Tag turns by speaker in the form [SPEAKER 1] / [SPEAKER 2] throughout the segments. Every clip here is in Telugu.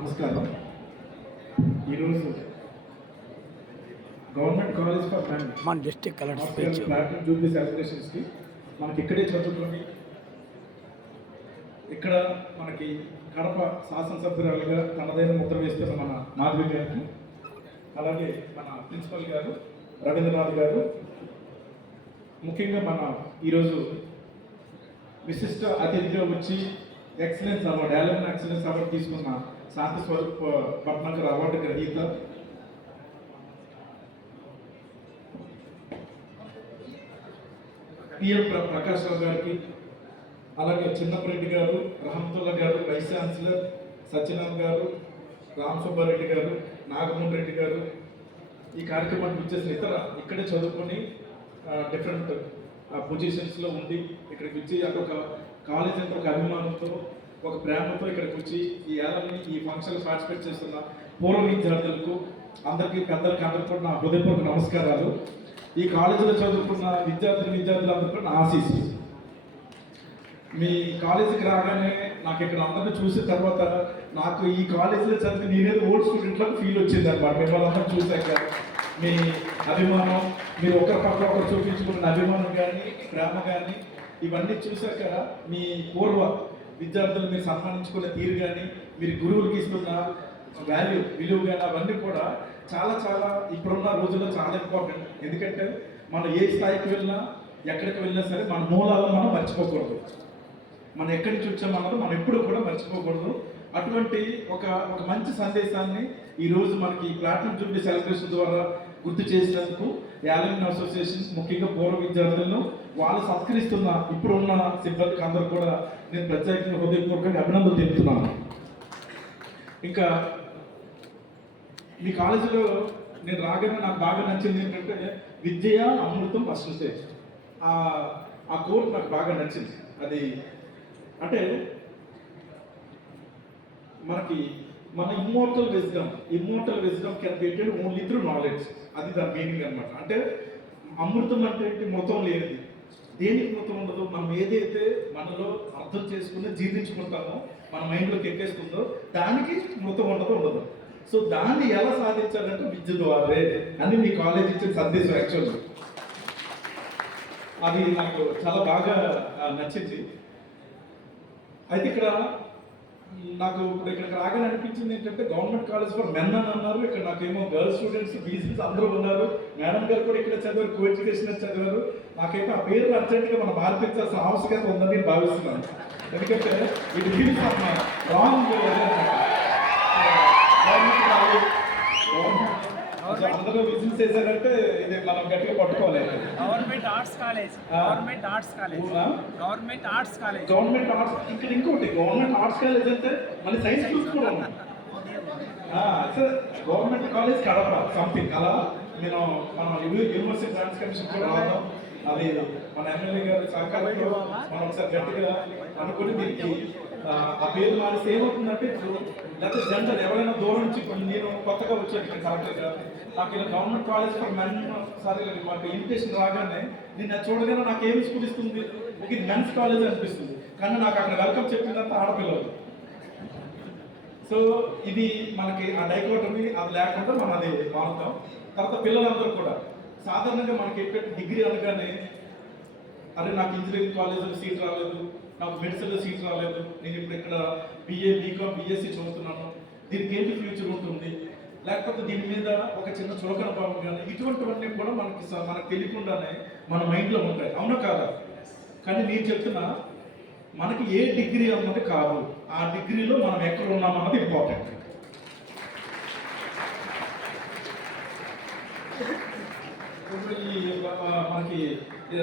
[SPEAKER 1] నమస్కారం. ఈరోజు గవర్నమెంట్ కాలేజ్ ఫర్ మెన్
[SPEAKER 2] మన district collector speech.
[SPEAKER 1] Platinum jubilee సెలబ్రేషన్స్కి మనకి ఇక్కడే చదువుకొని ఇక్కడ మనకి కడప శాసనసభ్యురాలుగా తనదైన ముద్ర వేస్తున్న మన మాధవి గారికి అలాగే మన ప్రిన్సిపల్ గారు రవీంద్రనాథ్ గారు ముఖ్యంగా మన ఈరోజు విశిష్ట అతిథిగా వచ్చి excellence award eleven excellence award తీసుకున్న శాంతి స్వరూప్ పట్నంకి అవార్డు గ్రహీత పిఎం ప్రకాష్ రావు గారికి అలాగే చిన్నపరెడ్డి గారు రహమతుల్లా గారు వైస్ ఛాన్సలర్ సత్యనారాయణ గారు రామ్ సుబ్బారెడ్డి గారు నాగమోహన్ రెడ్డి గారు ఈ కార్యక్రమానికి వచ్చేసిన ఇతర ఇక్కడే చదువుకొని డిఫరెంట్ పొజిషన్స్లో ఉండి ఇక్కడికి వచ్చి అక్కడ ఒక కాలేజ్ అంటే ఒక అభిమానంతో ఒక ప్రేమతో ఇక్కడికి వచ్చి ఈ ఏళ్ళని ఈ ఫంక్షన్లో పార్టిసిపేట్ చేస్తున్న పూర్వ విద్యార్థులకు అందరికీ పెద్దలకి అందరికీ కూడా నా హృదయపూర్వక నమస్కారాలు. ఈ కాలేజీలో చదువుకున్న విద్యార్థులు విద్యార్థులందరూ కూడా నా ఆశీస్సులు. మీ కాలేజీకి రాగానే నాకు ఇక్కడ అందరిని చూసిన తర్వాత నాకు ఈ కాలేజీలో చదివి నేనేది ఓల్డ్ స్టూడెంట్ ఫీల్ వచ్చింది అనమాట మిమ్మల్ని అందరూ చూశాక మీ అభిమానం మీరు ఒకరి పక్క ఒకరు చూపించుకున్న అభిమానం కానీ ప్రేమ కానీ ఇవన్నీ చూశాక మీ పూర్వ విద్యార్థులు మీరు సన్మానించుకునే తీరు కానీ మీరు గురువులకి ఇస్తున్న వాల్యూ విలువ కానీ అవన్నీ కూడా చాలా చాలా ఇప్పుడున్న రోజుల్లో చాలా ఇంపార్టెంట్ ఎందుకంటే మనం ఏ స్థాయికి వెళ్ళినా ఎక్కడికి వెళ్ళినా సరే మన మూలాలను మనం మర్చిపోకూడదు. మనం ఎక్కడి నుంచి వచ్చామన్నది మనం ఎప్పుడు కూడా మర్చిపోకూడదు. అటువంటి ఒక ఒక మంచి సందేశాన్ని ఈరోజు మనకి ప్లాట్ఫామ్ జూబ్లీ సెలబ్రేషన్ ద్వారా గుర్తు చేసినందుకు యాలమిన్ అసోసియేషన్ ముఖ్యంగా పూర్వ విద్యార్థులను వాళ్ళు సత్కరిస్తున్న ఇప్పుడున్న సిబ్బందికి అందరూ కూడా నేను ప్రత్యేకంగా హృదయపూర్వకంగా అభినందనలు తెలుపుతున్నాను. ఇంకా మీ కాలేజీలో నేను రాగానే నాకు బాగా నచ్చింది ఏంటంటే విద్య అమృతం ఫస్ట్ స్టేజ్ ఆ ఆ నాకు బాగా నచ్చింది. అది అంటే మనకి మన immortal wisdom immortal wisdom can betted only through knowledge అది దాని మీనింగ్ అన్నమాట. అంటే అమృతం అంటే మొత్తం లేనిది. దేనికి మొత్తం ఉండదు? మనం ఏదైతే మనలో అర్థం చేసుకుని జీర్ణించుకుంటామో మన మైండ్లోకి ఎక్కేస్తుందో దానికి మృతం ఉండదు ఉండదు. సో దాన్ని ఎలా సాధించాలంటే విద్య ద్వారే అని మీ కాలేజ్ ఇచ్చిన సందేశం యాక్చువల్గా అది నాకు చాలా బాగా నచ్చింది. అయితే ఇక్కడ నాకు ఇప్పుడు ఇక్కడికి రాగానే అనిపించింది ఏంటంటే గవర్నమెంట్ కాలేజ్ ఫర్ మెన్ అని అన్నారు. ఇక్కడ నాకేమో గర్ల్స్ స్టూడెంట్స్ బీసీస్ అందరూ ఉన్నారు. మేడం గారు కూడా ఇక్కడ చదివారు కో ఎడ్యుకేషన్ చదివారు. నాకైతే ఆ పేరు అర్జెంట్గా మనం మార్పించాల్సిన ఆవశ్యకత ఉందని నేను భావిస్తున్నాను. ఎందుకంటే ఇట్ గివ్స్ రాంగ్ అందరూ విజిల్స్ చేశారంటే ఇది మనం గట్టిగా పట్టుకోవాలి.
[SPEAKER 3] Government arts college. Government arts college? Government arts college.
[SPEAKER 1] Government arts ఇక్కడ ఇంకోటి గవర్నమెంట్ ఆర్ట్స్ కాలేజ్ అంటే మళ్ళీ సైన్స్ గ్రూప్స్ కూడా ఉన్నాయి. Sir government college Kadapa something. అలా నేను మన యూని- యూనివర్సిటీ గ్రాంట్స్ కమిషన్ కూడా రావడం అది మన ఎమ్మెల్యే గారి సహకారంతో మనం ఒకసారి గట్టిగా అనుకుని దీనికి ఆ, పేరు మానేసి ఏమవుతుందంటే లేకపోతే జనరల్ ఎవరైనా దూరం నుంచి నేను కొత్తగా వచ్చాను ఇక్కడ కరెక్ట్గా నాకు ఇలా government college for men sorry మాకు ఇన్విటేషన్ రాగానే నేను అది చూడగానే నాకు ఏమి స్కూల్ ఇస్తుంది? ఒక ఇది మెన్స్ కాలేజ్ అనిపిస్తుంది. కానీ నాకు అక్కడ వెల్కమ్ చెప్పిందంతా ఆడపిల్లలు. సో ఇది మనకి ఆ డైకోటమీ అది లేకుండా మనం అది మారుతాం తర్వాత పిల్లలందరూ కూడా. సాధారణంగా మనకి డిగ్రీ అనగానే అరే నాకు ఇంజనీరింగ్ కాలేజ్లో సీట్ రాలేదు నాకు మెడిసిన్లో సీట్ రాలేదు నేను ఇప్పుడు ఇక్కడ బిఏ బీకామ్ బిఎస్సి చదువుతున్నాను. దీనికి ఏంటి ఫ్యూచర్ ఉంటుంది? లేకపోతే దీని మీద ఒక చిన్న చులకన భావం కానీ ఇటువంటివన్నీ కూడా మనకి మనకు తెలియకుండానే మన మైండ్లో ఉంటాయి. అవునా కాదా? కానీ నేను చెప్తున్నా మనకి ఏ డిగ్రీ అన్నది కాదు. ఆ డిగ్రీలో మనం ఎక్కడ ఉన్నాం అన్నది ఇంపార్టెంట్ ఇప్పుడు ఈ మనకి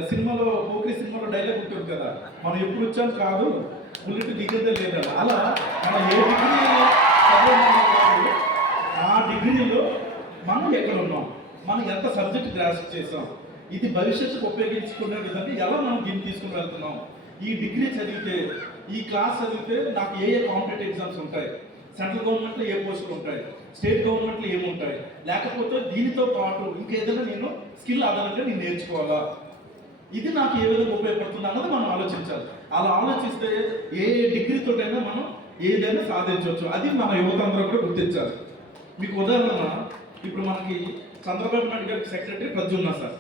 [SPEAKER 1] సినిమాలో ఓకే సినిమాలో డైలాగ్ ఉంటుంది కదా. మనం ఎప్పుడు వచ్చాం కాదు బుల్లెట్ దిగదే లేదా అలా. మనం ఏ డిగ్రీ ఆ డిగ్రీలో మనం ఎక్కడ ఉన్నాం? మనం ఎంత సబ్జెక్ట్ గ్రాస్ప్ చేసాం ఇది భవిష్యత్తుకు ఉపయోగించుకునే విధంగా ఎలా మనం దీన్ని తీసుకుని వెళ్తున్నాం? ఈ డిగ్రీ చదివితే ఈ క్లాస్ చదివితే నాకు ఏ ఏ కాంపిటేటివ్ ఎగ్జామ్స్ ఉంటాయి? సెంట్రల్ గవర్నమెంట్లో ఏ పోస్టులు ఉంటాయి? స్టేట్ గవర్నమెంట్లో ఏముంటాయి? లేకపోతే దీనితో పాటు ఇంకేదైనా నేను స్కిల్ ఆధారంగా నేను నేర్చుకోవాలా? ఇది నాకు ఏ విధంగా ఉపయోగపడుతుంది అన్నది మనం ఆలోచించాలి. అలా ఆలోచిస్తే ఏ డిగ్రీతోటైనా మనం ఏదైనా సాధించవచ్చు. అది మన యువత కూడా గుర్తించాలి. మీకు ఉదాహరణ ఇప్పుడు మనకి చంద్రబాబు నాయుడు గారికి secretary Pradyumna sir.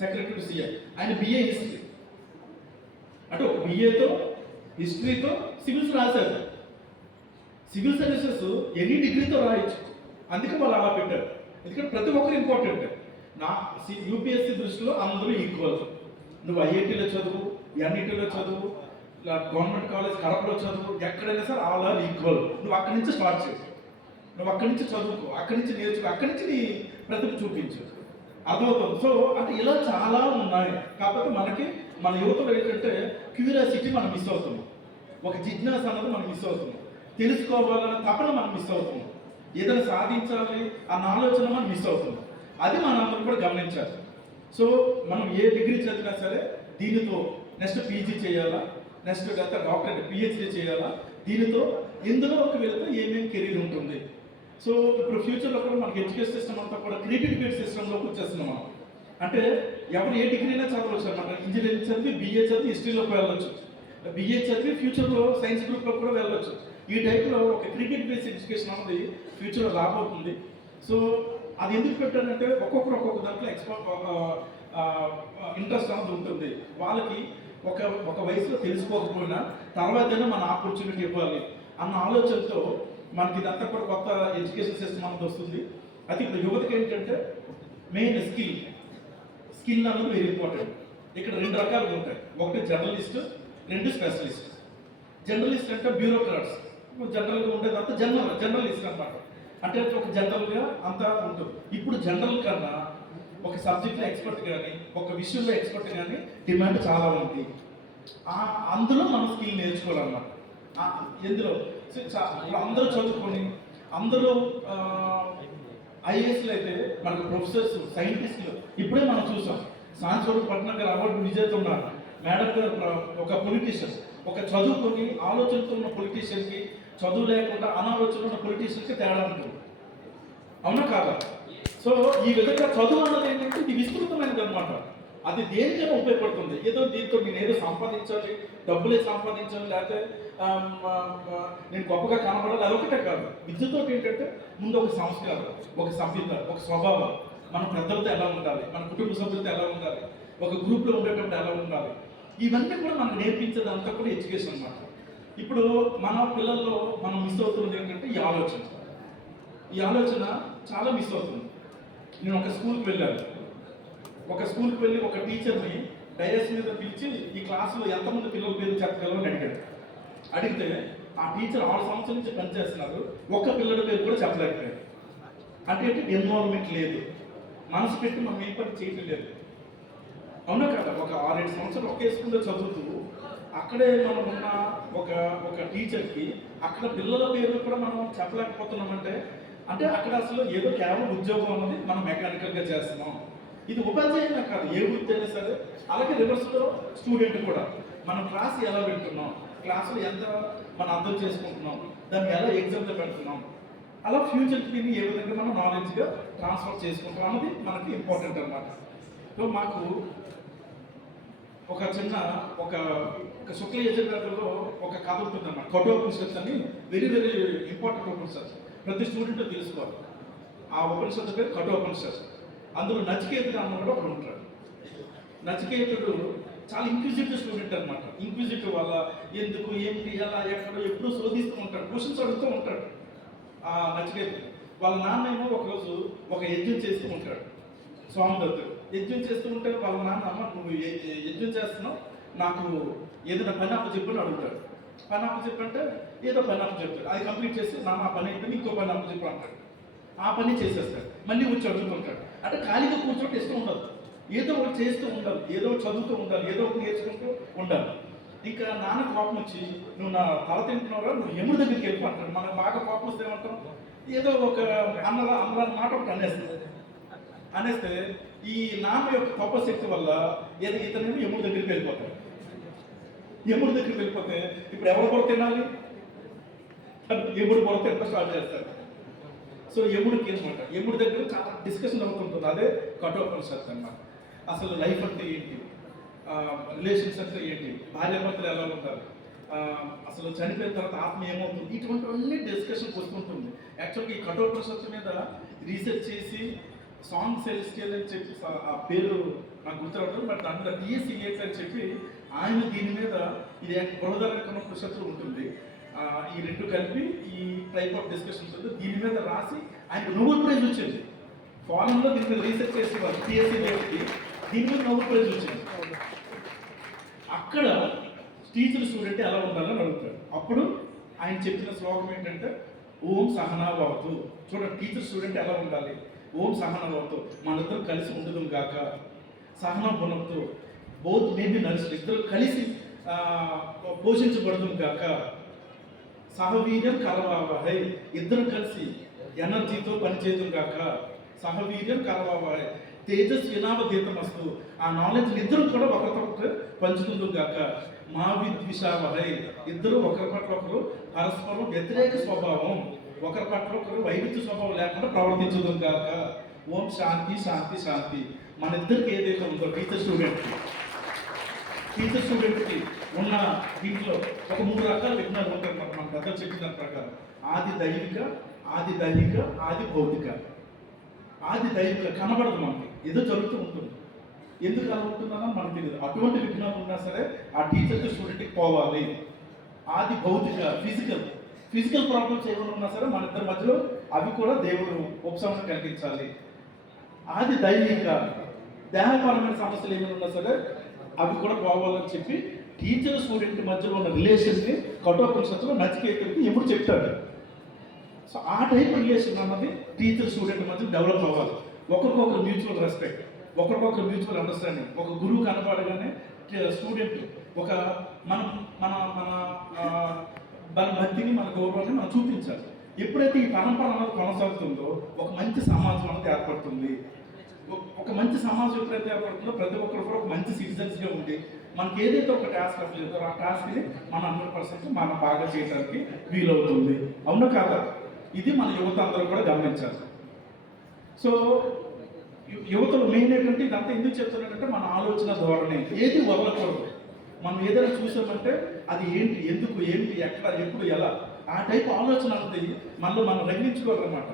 [SPEAKER 1] Secretary CM ఆయన బిఏ హిస్టరీ అంటే ఒక బిఏతో హిస్టరీతో సివిల్స్ రాశారు. సివిల్ సర్వీసెస్ ఎన్ని డిగ్రీతో రాయొచ్చు? అందుకే వాళ్ళు అలా పెట్టారు. ఎందుకంటే ప్రతి ఒక్కరు ఇంపార్టెంట్ నా యూపీఎస్సీ దృష్టిలో అందరూ ఈక్వల్ నువ్వు ఐఐటీలో చదువు ఎన్ఈటీలో చదువు గవర్నమెంట్ కాలేజ్ కడపలో చదువు ఎక్కడైనా సరే ఆల్ ఆర్ ఈక్వల్. నువ్వు అక్కడి నుంచి స్టార్ట్ చేసు నువ్వు అక్కడి నుంచి చదువుకో అక్కడి నుంచి నేర్చుకో అక్కడి నుంచి నీ ప్రతిభ చూపించు. అర్థమవుతుంది? సో అంటే ఇలా చాలా ఉన్నాయి. కాకపోతే మనకి మన యువతలో ఏంటంటే క్యూరియాసిటీ మనం మిస్ అవుతున్నాం ఒక జిజ్ఞాస అన్నది మనం మిస్ అవుతున్నాం తెలుసుకోవాలన్న తపన మనం మిస్ అవుతున్నాం ఏదైనా సాధించాలి అన్న ఆలోచన మనం మిస్ అవుతున్నాం అది మనందరం కూడా గమనించాలి. సో మనం ఏ డిగ్రీ చదివినా సరే దీనితో నెక్స్ట్ పీజీ చేయాలా? నెక్స్ట్ గత డాక్టరేట్ పిహెచ్డి చేయాలా? దీనితో ఇందులో ఒక వెళ్తే ఏమేమి కెరీర్ ఉంటుంది? సో ఇప్పుడు ఫ్యూచర్లో కూడా మనకి ఎడ్యుకేషన్ సిస్టమ్ అంతా కూడా క్రియేటివిటీ సిస్టంలోకి వచ్చేస్తున్నాం మనం. అంటే ఎవరు ఏ డిగ్రీ అయినా చదవచ్చు అనమాట ఇంజనీరింగ్ చదివి బిఏ చదివి హిస్టరీలోకి వెళ్ళొచ్చు. బిఏ చదివి ఫ్యూచర్లో సైన్స్ గ్రూప్లో కూడా వెళ్ళొచ్చు. ఈ టైప్లో ఒక క్రికెట్ బేస్డ్ ఎడ్యుకేషన్ అనేది ఫ్యూచర్లో రాబోతుంది. సో అది ఎందుకు పెట్టారంటే ఒక్కొక్కరు ఒక్కొక్క దాంట్లో ఎక్స్పర్ట్ ఇంట్రెస్ట్ అనేది ఉంటుంది. వాళ్ళకి ఒక ఒక వయసులో తెలుసుకోకపోయినా తర్వాతైనా మన ఆపర్చునిటీ ఇవ్వాలి అన్న ఆలోచనతో మనకి ఇదంతా కూడా కొత్త ఎడ్యుకేషన్ సిస్టమ్ అనేది వస్తుంది. అది ఇప్పుడు యువతకి ఏంటంటే మెయిన్ స్కిల్ స్కిల్ అన్నది వెరీ ఇంపార్టెంట్ ఇక్కడ రెండు రకాలుగా ఉంటాయి. ఒకటి జర్నలిస్ట్ రెండు స్పెషలిస్ట్ జర్నలిస్ట్ అంటే బ్యూరోక్రాట్స్ జనరల్గా ఉండేదంతా జనరల్ జర్నలిస్ట్ అనమాట అంటే ఒక జనరల్గా అంతా ఉంటుంది. ఇప్పుడు జనరల్ కన్నా ఒక సబ్జెక్ట్లో ఎక్స్పర్ట్ కానీ ఒక విషయంలో ఎక్స్పర్ట్ కానీ డిమాండ్ చాలా ఉంది. ఆ- అందులో మనం స్కిల్ నేర్చుకోవాలన్నమాట. ఎందులో? ఇప్పుడు అందరూ చదువుకొని అందరూ ఐఏఎస్లు అయితే మనకు ప్రొఫెసర్స్ సైంటిస్టులు ఇప్పుడే మనం చూసాం. సాంస్వరూప్ పట్నం గారు అవార్డు విజేత ఉన్నారు. మేడం గారు ఒక పొలిటీషియన్ ఒక చదువుకొని ఆలోచనతో ఉన్న పొలిటీషియన్కి చదువు లేకుండా అనాలోచన ఉన్న పొలిటీషియన్కి తేడా ఉంటుంది. అవునా కాదా? సో ఈ విధంగా చదువు అన్నది ఏంటంటే ఇది విస్తృతమైనది అనమాట అది దేనికైనా ఉపయోగపడుతుంది. ఏదో దీంతో నేను ఏదో సంపాదించాలి డబ్బులే సంపాదించాలి లేకపోతే నేను గొప్పగా కనబడాలి అదొకటే కాదు. విద్యతో ఏంటంటే ముందు ఒక సంస్కారం ఒక సభ్యత ఒక స్వభావం. మన పెద్దలతో ఎలా ఉండాలి? మన కుటుంబ సభ్యులతో ఎలా ఉండాలి? ఒక గ్రూప్లో ఉండేటప్పుడు ఎలా ఉండాలి? ఇవన్నీ కూడా మనకు నేర్పించేదంతా కూడా ఎడ్యుకేషన్ అన్నమాట. ఇప్పుడు మన పిల్లల్లో మనం మిస్ అవుతున్నది ఏంటంటే ఈ ఆలోచన. ఈ ఆలోచన చాలా మిస్ అవుతుంది. నేను ఒక స్కూల్కి వెళ్ళాను. ఒక స్కూల్కి వెళ్ళి ఒక టీచర్ని డైరెక్ట్ మీద పిలిచి ఈ క్లాసులో ఎంతమంది పిల్లల పేరు చెప్పగలవని అడిగాడు. అడిగితే ఆ టీచర్ ఆరు సంవత్సరాల నుంచి పనిచేస్తున్నారు ఒక్క పిల్లడి పేరు కూడా చెప్పలేకపోయారు అంటే ఏంటి? ఎన్వాల్వ్మెంట్ లేదు. మనసు పెట్టి మనం ఏ పని చేయటం లేదు అవునా కదా? ఒక ఆరేడు సంవత్సరాలు ఒకే స్కూల్లో చదువుతూ అక్కడే మనం ఉన్న ఒక ఒక టీచర్కి అక్కడ పిల్లల పేర్లు కూడా మనం చెప్పలేకపోతున్నామంటే అంటే అక్కడ అసలు ఏదో కేవలం ఉద్యోగం అన్నది మనం మెకానికల్గా చేస్తున్నాం. ఇది ఉపాధ్యాయులు కాదు ఏ వృత్తి అయినా సరే. అలాగే రివర్స్లో స్టూడెంట్ కూడా. మనం క్లాస్ ఎలా వింటున్నాం? క్లాసులు ఎంత మనం అర్థం చేసుకుంటున్నాం? దాన్ని ఎలా ఎగ్జామ్లో పెడుతున్నాం? అలా ఫ్యూచర్కి దీన్ని ఏ విధంగా మనం నాలెడ్జ్గా ట్రాన్స్ఫర్ చేసుకుంటాం అన్నది మనకి ఇంపార్టెంట్ అనమాట సో మాకు ఒక చిన్న ఒక ఒక శుక్ల యజుర్వేదంలో ఒక కథ అన్నమాట కట్ ఓపెన్ కఠోపనిషత్ అని వెరీ వెరీ ఇంపార్టెంట్ ఉపనిషత్ ప్రతి స్టూడెంట్ తెలుసుకోవాలి. ఆ ఉపనిషత్తు పేరు కఠోపనిషత్ అందులో నచికేతుడు అన్నవాడు ఒకడు ఉంటాడు. నచికేతుడు చాలా ఇంక్విజిటివ్ స్టూడెంట్ అనమాట ఇంక్విజిటివ్ వల్ల ఎందుకు ఏంటి ఎలా ఎక్కడ ఎప్పుడూ శోధిస్తూ ఉంటాడు. క్వశ్చన్స్ అడుగుతూ ఉంటాడు ఆ నచికేతుడు. వాళ్ళ నాన్నేమో ఒకరోజు ఒక యజ్ఞం చేస్తూ ఉంటాడు. స్వామి దత్తుడు యజ్ఞం చేస్తూ ఉంటే వాళ్ళ నాన్న అమ్మ నువ్వు యజ్ఞం చేస్తున్నావు? నాకు ఏదైనా పని అప్పు చెప్పని అడుగుతాడు. పని అప్పు చెప్పంటే ఏదో పని అప్పు చెప్తాడు. అది కంప్లీట్ చేసి నాన్న ఆ పని అయిపోయింది ఇంకో పని అప్పు చెప్పు అంటాడు. ఆ పని చేసేస్తాడు. మళ్ళీ వచ్చి అడుగుతుంటాడు. అంటే ఖాళీగా కూర్చోటి ఇష్టం ఉండదు. ఏదో ఒకటి చేస్తూ ఉండాలి. ఏదో ఒకటి చదువుతూ ఉండాలి. ఏదో ఒకటి నేర్చుకుంటూ ఉండాలి. ఇంకా నాన్న కోపం వచ్చి నువ్వు నా తల తింటున్నావురా నువ్వు ఎముడి దగ్గరికి వెళ్ళి అంటాడు. మనకు బాగా కోపం వస్తే ఏమంటాం? ఏదో ఒక అన్నలా అన్నలా మాట ఒకటి అనేస్తుంది అనేస్తే ఈ నాన్న యొక్క తపశక్తి వల్ల ఏదో ఇతనేమో యముడి దగ్గరికి వెళ్ళిపోతాడు. యముడి దగ్గరికి వెళ్ళిపోతే ఇప్పుడు ఎవరు కొర తినాలి? యముడు కొర తినడం స్టార్ట్ చేస్తారు. సో యముడికి అనమాట యముడి దగ్గర చాలా డిస్కషన్ అవుతుంటుంది. అదే కఠోపనిషత్తు అనమాట అసలు లైఫ్ అంటే ఏంటి? రిలేషన్స్ అంటే ఏంటి? భార్యాభర్తలు ఎలా ఉంటారు? అసలు చనిపోయిన తర్వాత ఆత్మ ఏమవుతుంది? ఇటువంటివన్నీ డిస్కషన్కి వస్తుంటుంది. యాక్చువల్గా ఈ కఠోపనిషత్తు మీద రీసెర్చ్ చేసి సాంగ్ సెలెస్టియల్ అని చెప్పి ఆ పేరు నాకు గుర్తురావడం బట్ అందులో టిఎస్సి అని చెప్పి ఆయన దీని మీద ఇది బృహదరకమ పురుషత్తులు ఉంటుంది. ఈ రెండు కలిపి ఈ టైప్ ఆఫ్ డిస్కషన్ ఉంటుంది దీని మీద రాసి ఆయనకు నోబెల్ ప్రైజ్ వచ్చింది. ఫారెన్లో దీని మీద రీసెర్చ్ చేసేవారు టిఎస్సి దీని మీద నోబెల్ ప్రైజ్ వచ్చింది. అక్కడ టీచర్ స్టూడెంట్ ఎలా ఉండాలని అడుగుతాడు. అప్పుడు ఆయన చెప్పిన శ్లోకం ఏంటంటే ఓం సహనాభవతు. చూడండి టీచర్ స్టూడెంట్ ఎలా ఉండాలి? ఓం సహనాభవతు మనందరం కలిసి ఉండదు గాక. సహనం గుణంతో బోత్ మేబీ నర్సులు ఇద్దరు కలిసి పోషించబడదు గాక. సహవీర్యం కలవాహై ఇద్దరు కలిసి ఎనర్జీతో పనిచేయడం గాక. సహవీర్యం కలవాహై తేజస్ వినామతీతమస్తు ఆ నాలెడ్జ్ ఇద్దరు కూడా ఒకరితో పంచుకుందాం గాక. మా విద్విషావహై ఇద్దరు ఒకరి పట్ల ఒకరు పరస్పరం వ్యతిరేక స్వభావం. ఒకరి పట్ల ఒకరు వైవిధ్య స్వభావం లేకుండా ప్రవర్తించదు కాక ఓం శాంతి శాంతి శాంతి. మన ఇద్దరికి ఏదైతే ఉందో టీచర్ స్టూడెంట్కి టీచర్ స్టూడెంట్కి ఉన్న దీంట్లో ఒక మూడు రకాల విఘ్నాలు ఉంటాయి మన మన పెద్దలు చెప్పిన ప్రకారం. ఆది దైవిక ఆది దైవిక ఆది భౌతిక. ఆది దైవిక కనబడదు మనకి. ఏదో జరుగుతూ ఉంటుంది. ఎందుకు అలా ఉంటుందన్నా మనకు తెలియదు. అటువంటి విఘ్నాలు ఉన్నా సరే ఆ టీచర్కి స్టూడెంట్కి పోవాలి. ఆది భౌతిక ఫిజికల్ ఫిజికల్ ప్రాబ్లమ్స్ ఏమైనా ఉన్నా సరే మన ఇద్దరి మధ్యలో అవి కూడా దేవుడు ఉపశమనం కలిగించాలి. అది దైవిక. దేహపరమైన సమస్యలు ఏమైనా ఉన్నా సరే అవి కూడా పోవాలని చెప్పి టీచర్ స్టూడెంట్ మధ్యలో ఉన్న రిలేషన్ని కఠోపనిషత్తులో నచికేతుడికి ఎప్పుడు చెప్తాడు. సో ఆ టైప్ రిలేషన్ అన్నది టీచర్ స్టూడెంట్ మధ్య డెవలప్ అవ్వాలి. ఒకరికొకరు మ్యూచువల్ రెస్పెక్ట్ ఒకరికొకరు మ్యూచువల్ అండర్స్టాండింగ్ ఒక గురువు కనపడగానే స్టూడెంట్ ఒక మన మన మన మన భక్తిని మన గౌరవాన్ని మనం చూపించాలి. ఎప్పుడైతే ఈ పరంపర అనేది కొనసాగుతుందో ఒక మంచి సమాజం అనేది ఏర్పడుతుంది. ఒక- మంచి సమాజం ఎప్పుడైతే ఏర్పడుతుందో ప్రతి ఒక్కరు కూడా ఒక మంచి సిటిజన్స్గా ఉండి మనకి ఏదైతే ఒక టాస్క్ అప్పలేదో ఆ టాస్క్ని మనం హండ్రెడ్ పర్సెంట్ మనం బాగా చేయడానికి వీలవుతుంది. అవును కాదా? ఇది మన యువత అందరూ కూడా గమనించాలి. సో యువతలు మెయిన్ ఏంటంటే ఇదంతా ఎందుకు చెప్తున్నాడంటే మన ఆలోచన ధోరణి. ఏది వదలకూడదు. మనం ఏదైనా చూసామంటే అది ఏంటి ఎందుకు ఏంటి ఎక్కడ ఎప్పుడు ఎలా? ఆ టైప్ ఆలోచన అనేది మనలో మనం రంగించుకోవాలన్నమాట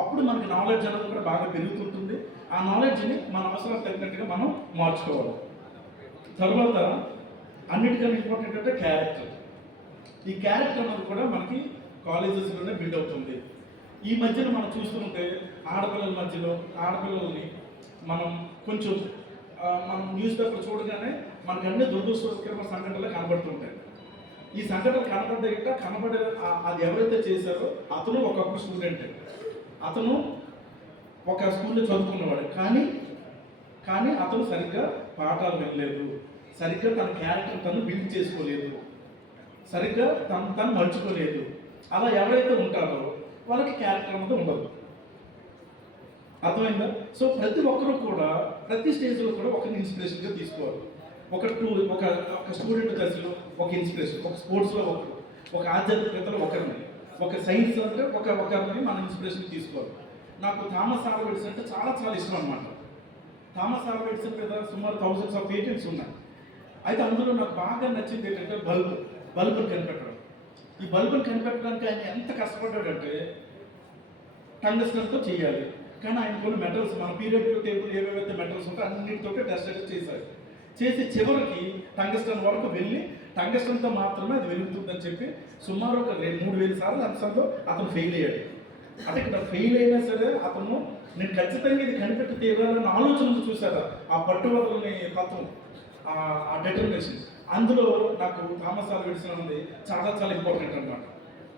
[SPEAKER 1] అప్పుడు మనకి నాలెడ్జ్ అనేది కూడా బాగా పెరుగుతుంటుంది. ఆ నాలెడ్జ్ని మన అవసరం తగినట్టుగా మనం మార్చుకోవాలి. తర్వాత అన్నిటికన్నా ఇంపార్టెంట్ అంటే క్యారెక్టర్ ఈ క్యారెక్టర్ అనేది కూడా మనకి కాలేజెస్లోనే బిల్డ్ అవుతుంది. ఈ మధ్యన మనం చూస్తుంటే ఆడపిల్లల మధ్యలో ఆడపిల్లల్ని మనం కొంచెం మనం న్యూస్ పేపర్ చూడగానే మనకు అన్ని దురదృష్టకరమ సంఘటనలు కనబడుతుంటాయి. ఈ సంఘటన కనబడ్డ ఇట్ట కనబడే అది ఎవరైతే చేశారో అతను ఒకప్పుడు స్టూడెంట్ అతను ఒక స్కూల్లో చదువుకున్నవాడు. కానీ కానీ అతను సరిగ్గా పాఠాలు వెళ్ళలేదు సరిగ్గా తన క్యారెక్టర్ తను బిల్డ్ చేసుకోలేదు. సరిగ్గా తను తను మలుచుకోలేదు. అలా ఎవరైతే ఉంటారో వాళ్ళకి క్యారెక్టర్ అనేది ఉండదు. అర్థమైందా? సో ప్రతి ఒక్కరూ కూడా ప్రతి స్టేజ్లో కూడా ఒకరిని ఇన్స్పిరేషన్గా తీసుకోవాలి. ఒక టూ ఒక ఒక స్టూడెంట్ దశలో ఒక ఇన్స్పిరేషన్ ఒక స్పోర్ట్స్లో ఒకరు ఒక ఆధ్యాత్మికతలో ఒకరిని ఒక సైన్స్ అంటే ఒక ఒకరిని మనం ఇన్స్పిరేషన్ తీసుకోవాలి. నాకు థామస్ ఆల్వెడ్స్ అంటే చాలా చాలా ఇష్టం అనమాట థామస్ ఆల్వెడ్స్ మీద సుమారు థౌసండ్స్ ఆఫ్ పేటెంట్స్ ఉన్నాయి. అయితే అందులో నాకు బాగా నచ్చింది ఏంటంటే బల్బ్ బల్బుని కనిపెట్టడం. ఈ బల్బుని కనిపెట్టడానికి ఆయన ఎంత కష్టపడ్డాడంటే టంగస్టన్తో చేయాలి. కానీ ఆయన కొన్ని మెటల్స్ మన పీరియడ్ టేబుల్ ఏవేవైతే మెటల్స్ ఉంటాయో అన్నింటితో టెస్ట్ చేశారు. చేసి చివరికి టంగస్టన్ వరకు వెళ్ళి టంగస్టన్తో మాత్రమే అది వెలుగుతుందని చెప్పి సుమారు ఒక రెండు మూడు వేల సార్లు అంశంలో అతను ఫెయిల్ అయ్యాడు. అంటే ఇక్కడ ఫెయిల్ అయినా సరే అతను నేను ఖచ్చితంగా ఇది కనిపెట్టి తీరాలని ఆలోచనలు చూసారా? ఆ పట్టుబడులని తత్వం ఆ- డెటర్మినేషన్ అందులో నాకు థామస్ ఆల్ ఉంది. చాలా చాలా ఇంపార్టెంట్ అనమాట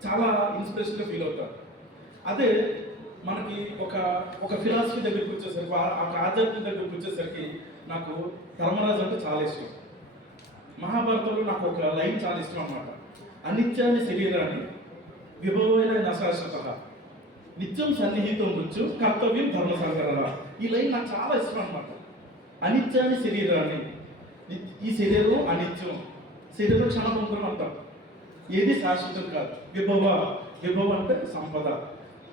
[SPEAKER 1] చాలా ఇన్స్పిరేషన్గా ఫీల్ అవుతారు. అదే మనకి ఒక ఒక ఫిలాసఫీ దగ్గరికి వచ్చేసరికి ఆ ఆధ్యాత్మిక దగ్గరికి వచ్చేసరికి నాకు ధర్మరాజు అంటే చాలా ఇష్టం. మహాభారతంలో నాకు ఒక లైన్ చాలా ఇష్టం అనమాట అనిత్యాన్ని శరీరాన్ని విభవమైన నశాశ్వత నిత్యం సన్నిహితం మృత్యు కర్తవ్యం ధర్మ సంకరణ ఈ లైన్ నాకు చాలా ఇష్టం అనమాట అనిత్యాన్ని శరీరాన్ని ఈ శరీరం అనిత్యం. శరీరం క్షణభంగురం అంటాం ఏది శాశ్వతం కాదు. విభవ విభవ అంటే సంపద.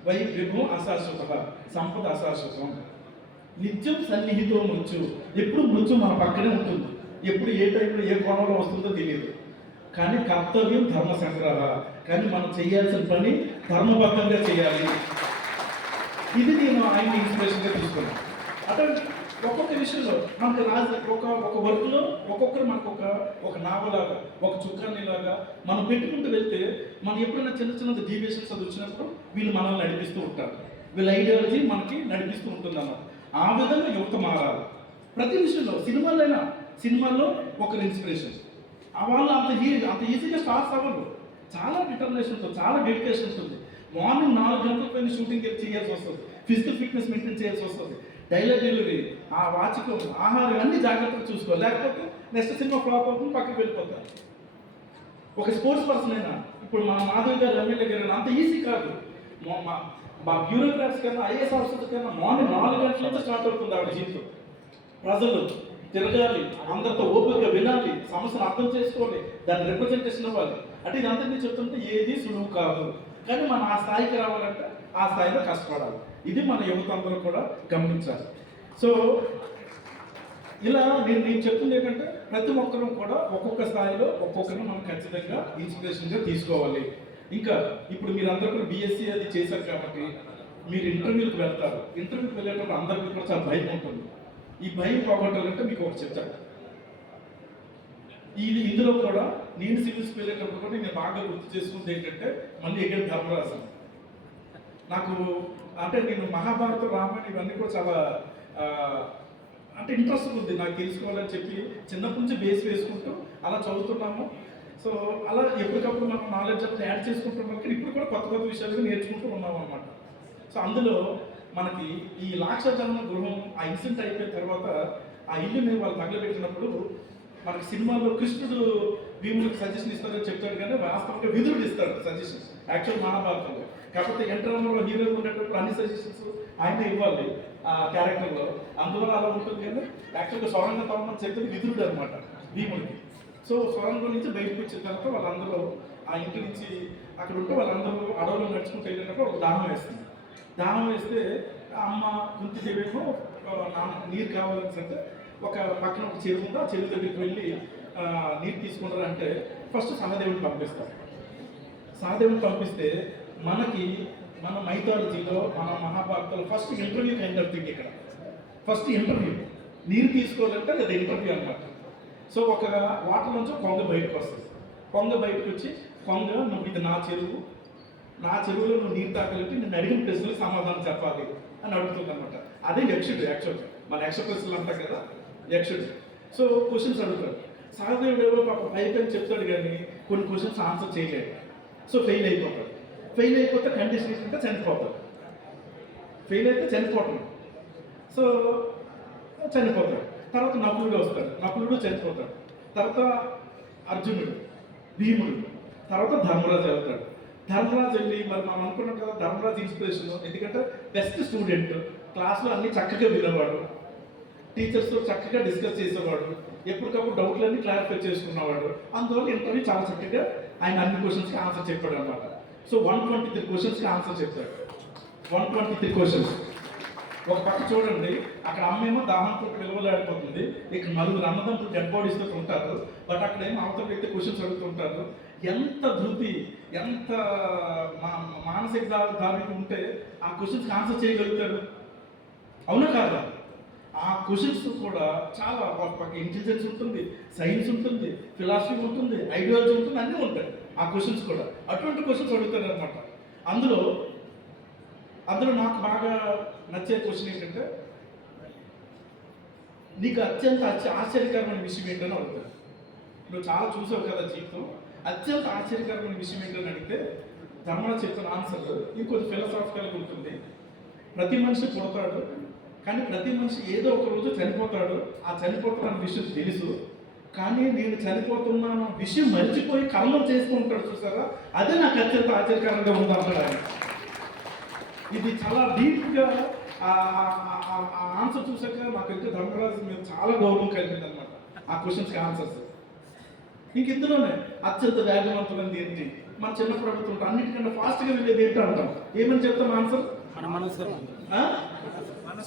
[SPEAKER 1] వై విభవం అశాశ్వత. సంపద అశాశ్వతం. నిత్యం సన్నిహితో మృత్యు ఎప్పుడు మృత్యు మన పక్కనే ఉంటుంది. ఎప్పుడు ఏ టైంలో ఏ కోణంలో వస్తుందో తెలియదు. కానీ కర్తవ్యం ధర్మ సంగ్రహ. కానీ మనం చేయాల్సిన పని ధర్మబద్ధంగా చేయాలి. ఇది నేను ఆయన ఇన్స్పిరేషన్గా తీసుకున్నాను. అంటే ఒక్కొక్క విషయంలో మనకు రాజు ఒక ఒక వర్క్లో ఒక్కొక్కరు మనకు ఒక ఒక నావలాగా ఒక చుక్కనిలాగా మనం పెట్టుకుంటూ వెళ్తే మనం ఎప్పుడైనా చిన్న చిన్న డీవియేషన్స్ అది వచ్చినప్పుడు వీళ్ళు మనల్ని నడిపిస్తూ ఉంటారు. వీళ్ళ ఐడియాలజీ మనకి నడిపిస్తూ ఉంటుంది అన్నమాట ఆ విధంగా యువత మారాలి. ప్రతి విషయంలో సినిమాలైనా సినిమాల్లో ఒకరు ఇన్స్పిరేషన్ ఆ వాళ్ళు అంత ఈ అంత ఈజీగా స్టార్ట్స్ అవ్వరు. చాలా డిటర్మినేషన్తో చాలా డెడికేషన్ ఉంటుంది మార్నింగ్ నాలుగు గంటల పైన షూటింగ్ చేయాల్సి వస్తుంది. ఫిజికల్ ఫిట్నెస్ మెయింటైన్ చేయాల్సి వస్తుంది. డైలర్ డెలివరీ ఆ వాచకం ఆహారం అన్ని జాగ్రత్తగా చూసుకోవాలి. లేకపోతే నెక్స్ట్ సినిమా ఫ్లాప్ అవుతుంది పక్కకి వెళ్ళిపోతారు. ఒక స్పోర్ట్స్ పర్సన్ అయినా ఇప్పుడు మా మాధవ్ గారు ఎమ్మెల్యే గారు అంత ఈజీ కాదు. మా- బ్యూరోక్రాట్స్ కన్నా ఐఏఎస్ ఆఫీసర్స్ కన్నా మార్నింగ్ నాలుగు గంటల నుంచి స్టార్ట్ అవుతుంది ఆవిడ జీవితం. ప్రజలు తిరగాలి అందరితో ఓపికగా వినాలి సమస్యను అర్థం చేసుకోవాలి దాని రిప్రజెంటేషన్ ఇవ్వాలి. అంటే ఇదంతా నేను చెప్తుంటే ఏది సులువు కాదు. కానీ మనం ఆ స్థాయికి రావాలంటే ఆ స్థాయిలో కష్టపడాలి. ఇది మన యువత అందరూ కూడా గమనించాలి. సో ఇలా నేను నేను చెప్తుంది ఏంటంటే ప్రతి ఒక్కరూ కూడా ఒక్కొక్క స్థాయిలో ఒక్కొక్కరిని మనం ఖచ్చితంగా ఇన్స్పిరేషన్గా తీసుకోవాలి. ఇంకా ఇప్పుడు మీరు అందరూ కూడా బీఎస్సీ అది చేశారు కాబట్టి మీరు ఇంటర్వ్యూకి వెళ్తారు. ఇంటర్వ్యూకి వెళ్ళేటప్పుడు అందరికీ కూడా చాలా భయం ఉంటుంది. ఈ భయం పోగొట్టాలంటే మీకు ఒక చెప్తాను. ఇది ఇందులో కూడా నేను సివిల్స్కి వెళ్ళేటప్పుడు కూడా నేను బాగా గుర్తు చేసుకుంది ఏంటంటే మళ్ళీ ఎగన్ ధర్మరాజు. నాకు అంటే నేను మహాభారతం రామాయణం ఇవన్నీ కూడా చాలా అంటే ఇంట్రెస్ట్ ఉంది. నాకు తెలుసుకోవాలని చెప్పి చిన్నప్పటి నుంచి బేస్ వేసుకుంటూ అలా చదువుతున్నాము. సో అలా ఎప్పటికప్పుడు మనం నాలెడ్జ్ అంతా యాడ్ చేసుకుంటున్నాం కానీ ఇప్పుడు కూడా కొత్త కొత్త విషయాలు నేర్చుకుంటూ ఉన్నాం అనమాట సో అందులో మనకి ఈ లాక్ష జన్మ గృహం ఆ ఇన్సిడెంట్ అయిపోయిన తర్వాత ఆ ఇల్లు మేము వాళ్ళు తగలబెట్టినప్పుడు మనకి సినిమాల్లో కృష్ణుడు భీములకు సజెషన్ ఇస్తారని చెప్తాడు కానీ వాస్తవంగా విధుడు ఇస్తాడు సజెషన్స్ యాక్చువల్ మహాభారతంలో. కాకపోతే ఎంటర్లో హీరో ఉండేటప్పుడు అన్ని సజెషన్స్ ఆయన ఇవ్వాలి ఆ క్యారెక్టర్లో అందువల్ల అలా ఉంటుంది కానీ యాక్చువల్గా సొరంగ తమ్మని చెప్తే విధుడు అనమాట భీముడికి. సో సొరంగం నుంచి బయటకు వచ్చిన తర్వాత వాళ్ళందరూ ఆ ఇంటి నుంచి అక్కడ ఉంటే వాళ్ళందరూ అడవులు నడుచుకుంటూ వెళ్ళినప్పుడు ఒక దాహం వేస్తుంది. దాహం వేస్తే అమ్మ కుంతిదేవేమో ఆ, నాన్న నీరు కావాలని అంటే ఒక పక్కన ఒక చెరువు ఉంది. ఆ చెరువు దగ్గరికి వెళ్ళి నీరు తీసుకుంటారు అంటే ఫస్ట్ సహదేవుని పంపిస్తారు. సహదేవుని పంపిస్తే మనకి మన మైథాలజీలో మన మహాభారతంలో first interview kind of thing ఇక్కడ. First interview. నీరు తీసుకోవాలంటే అది ఇంటర్వ్యూ అన్నమాట. సో ఒక వాటర్ నుంచి కొంగ బయటకు వస్తుంది. కొంగ బయటకు వచ్చి కొంగ నువ్వు ఇది నా చెరువు. నా చెరువులో నువ్వు నీరు తాకాలంటే నేను అడిగిన ప్రశ్నలకు సమాధానం చెప్పాలి అని అడుగుతుంది అనమాట అదే యక్షుడు యాక్చువల్గా మన యక్ష ప్రశ్నలు అంటాం కదా యక్షుడు. సో క్వశ్చన్స్ అడుగుతాడు. సహదేవుడు ఏవో పాప పైకి అని చెప్తాడు కానీ కొన్ని క్వశ్చన్స్ ఆన్సర్ చేయలేడు సో ఫెయిల్ అయిపోతాడు. ఫెయిల్ అయిపోతే కండిషన్ ఏంటంటే చనిపోతాడు. ఫెయిల్ అయితే చనిపోతాడు. సో చనిపోతాడు. తర్వాత నకులుడు వస్తాడు. నకులుడు చనిపోతాడు. తర్వాత అర్జునుడు భీముడు తర్వాత ధర్మరాజు వెళ్తాడు. ధర్మరాజు వెళ్ళి మరి మనం అనుకున్నాం కదా ధర్మరాజు ఇన్స్పిరేషన్ ఎందుకంటే బెస్ట్ స్టూడెంట్ క్లాస్లో అన్ని చక్కగా వినేవాడు. టీచర్స్తో చక్కగా డిస్కస్ చేసేవాడు. ఎప్పటికప్పుడు డౌట్లన్నీ క్లారిఫై చేసుకున్నవాడు. అందువల్ల ఇంటర్వ్యూ చాలా చక్కగా ఆయన అన్ని క్వశ్చన్స్కి ఆన్సర్ చెప్పాడు అనమాట సో వన్ ట్వంటీ త్రీ క్వశ్చన్స్కి ఆన్సర్ చెప్తాడు వన్ ట్వంటీ త్రీ క్వశ్చన్స్ ఒక పక్క చూడండి అక్కడ అమ్మేమో దాహంతో విలువలాడిపోతుంది ఇక్కడ నలుగురు అన్నదమ్ములు డెడ్ బాడీస్తో ఉంటారు. బట్ అక్కడ ఏమో అవతల వ్యక్తి క్వశ్చన్స్ అడుగుతుంటారు ఎంత ధృతి ఎంత మా- మానసిక దా- దారికి ఉంటే ఆ క్వశ్చన్స్కి ఆన్సర్ చేయగలుగుతారు అవునా కాదా? ఆ క్వశ్చన్స్ కూడా చాలా ఒక పక్క ఇంటెలిజెన్స్ ఉంటుంది సైన్స్ ఉంటుంది ఫిలాసఫీ ఉంటుంది ఐడియాలజీ ఉంటుంది అన్నీ ఉంటాయి. ఆ క్వశ్చన్స్ కూడా. అటువంటి క్వశ్చన్స్ అడుగుతారు అనమాట అందులో అందులో నాకు బాగా నచ్చే క్వశ్చన్ ఏంటంటే నీకు అత్యంత ఆశ్చర్యకరమైన విషయం ఏంటని అడుగుతాను నువ్వు చాలా చూసావు కదా జీవితం. అత్యంత ఆశ్చర్యకరమైన విషయం ఏంటని అడిగితే ధర్మణ చెప్తున్న ఆన్సర్ ఇంకొంచెం ఫిలసాఫికల్గా ఉంటుంది. ప్రతి మనిషి పుడతాడు కానీ ప్రతి మనిషి ఏదో ఒక రోజు చనిపోతాడు. ఆ చనిపోతున్న విషయం తెలుసు. కానీ నేను చనిపోతున్నాను విషయం మర్చిపోయి కర్మం చేసుకుంటాడు చూసారా? అదే నాకు అత్యంత ఆశ్చర్యకరంగా ఉందంటాడు ఆయన. ఇది చాలా డీప్గా ఆ ఆన్సర్ చూసాక నాకైతే ధర్మరాజు మీద చాలా గౌరవం కలిగింది అనమాట ఆ క్వశ్చన్స్కి ఆన్సర్స్. ఇంక ఇందులోనే అత్యంత వేగవంతమైనది ఏంటి? మన చిన్నప్పుడు అడుగుతుంటాం అన్నిటికన్నా ఫాస్ట్గా వెళ్ళేది ఏంటి అంటాం? ఏమని చెప్తాం ఆన్సర్?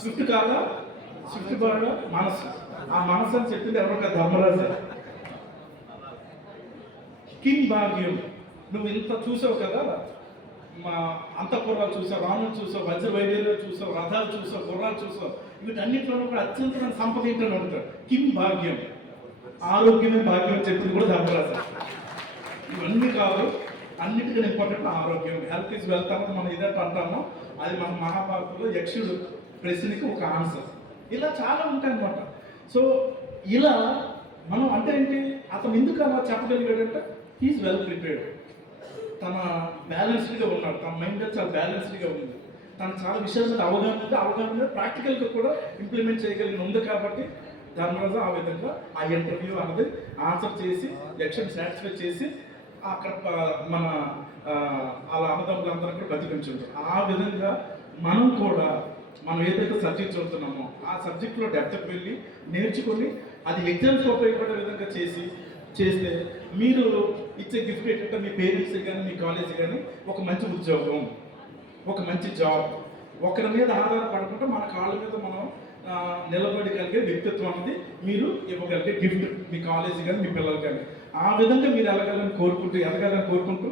[SPEAKER 1] స్విఫ్ట్ కాదా? స్విఫ్ట్ బాగా? మనసు. ఆ మనసు అని చెప్పింది ఎవరొక ధర్మరాజు. కింగ్ భాగ్యం. నువ్వు ఇంత చూసావు కదా? మా అంతఃపురాలు చూసావు రాముని చూసావు వజ్ర వైద్యులు చూసావు రథాలు చూసావు గుర్రాలు చూసావు వీటన్నిటిలో కూడా అత్యంత సంపద ఏంటని అడుగుతారు కిం భాగ్యం? ఆరోగ్యమే భాగ్యం చెప్పింది కూడా ధర్మరాజు. ఇవన్నీ కాదు అన్నిటికన్నా ఇంపార్టెంట్ ఆరోగ్యం. హెల్త్ ఇస్ వెల్త్ అన్నది మనం ఇదంటే అంటామో. అది మన మహాభారతంలో యక్షుడు ప్రశ్నకి ఒక ఆన్సర్ ఇలా చాలా ఉంటాయి సో ఇలా మనం అంటే ఏంటి? అతను ఎందుకు అలా చెప్పగలిగాడంటే హీఈస్ వెల్ ప్రిపేర్డ్ తన బ్యాలెన్స్డ్గా ఉన్నాడు. తన మైండ్ చాలా బ్యాలెన్స్డ్గా ఉంది. తను చాలా విషయాల మీద అవగాహన ఉంది అవగాహన మీద ప్రాక్టికల్గా కూడా ఇంప్లిమెంట్ చేయగలిగిన ఉంది కాబట్టి ధర్మరాజు ఆ విధంగా ఆ ఇంటర్వ్యూ అన్నది ఆన్సర్ చేసి ఎక్షన్ సాటిస్ఫై చేసి అక్కడ మన వాళ్ళ అన్నదమ్ములందరూ కూడా బతికించండి ఆ విధంగా మనం కూడా మనం ఏదైతే సబ్జెక్ట్ చదువుతున్నామో ఆ సబ్జెక్ట్లో డెప్త్కి వెళ్ళి నేర్చుకొని అది ఎగ్జామ్స్కి ఉపయోగపడే విధంగా చేసి చేస్తే మీరు ఇచ్చే గిఫ్ట్ ఏంటంటే మీ పేరెంట్స్ కానీ మీ కాలేజ్ కానీ ఒక మంచి ఉద్యోగం ఒక మంచి జాబ్ ఒకరి మీద ఆధారపడకుండా మన కాళ్ళ మీద మనం నిలబడగలిగే వ్యక్తిత్వం అనేది మీరు ఇవ్వగలిగే గిఫ్ట్ మీ కాలేజీ కానీ మీ పిల్లలు కానీ ఆ విధంగా మీరు ఎదగాలని కోరుకుంటూ ఎదగాలని కోరుకుంటూ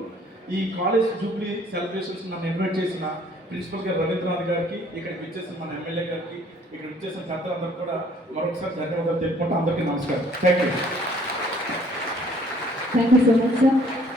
[SPEAKER 1] ఈ కాలేజ్ జూబ్లీ సెలబ్రేషన్స్ నన్ను ఇన్వైట్ చేసిన ప్రిన్సిపల్ గారు రవీంద్రనాథ్ గారికి ఇక్కడికి విచ్చేసిన మన ఎమ్మెల్యే గారికి ఇక్కడ విచ్చేసిన పెద్దలందరూ కూడా మరొకసారి ధన్యవాదాలు తెలుపుకుంటూ అందరికీ నమస్కారం. Thank you
[SPEAKER 2] Thank you so much